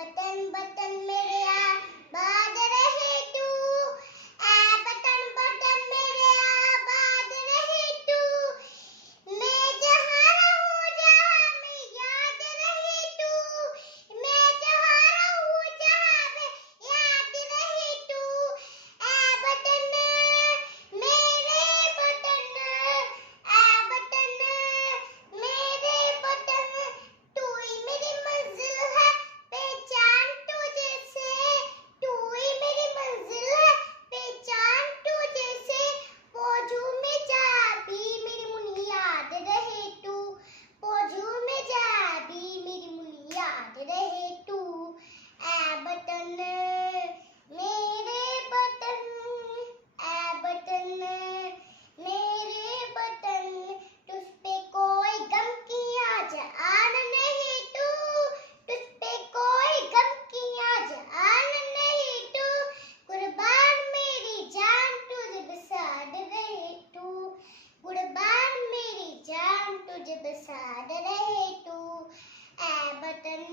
button button मेरे आबाद रहे तू, ऐ बटन बटन मेरे आबाद रहे तू, मैं जहाँ रहूं जहाँ में याद रहे तू, मैं जहाँ रहूं जहाँ में याद रहे तू, ऐ बटन मेरे बटन, ऐ बटन मेरे बटन, तू ही मेरी मंजिल है पहचान तुझे से, तू ही मेरी मंजिल है पहचान तुझे से, फौजू में जा भी मेरी मुनी याद रहे तू, फौजू में जा भी मेरी मुनी याद रहे तू, ऐ बटन मेरे बटन, ऐ बटन मेरे बटन, तुझ पे कोई गम की आज आन नहीं तू, तुझ पे कोई गम की आज आन नहीं तू, कुर्बान मेरी जान तुझे बसाद रहे तू, कुर्बान मेरी जान तुझे बसाद रहे तू, ऐ बटन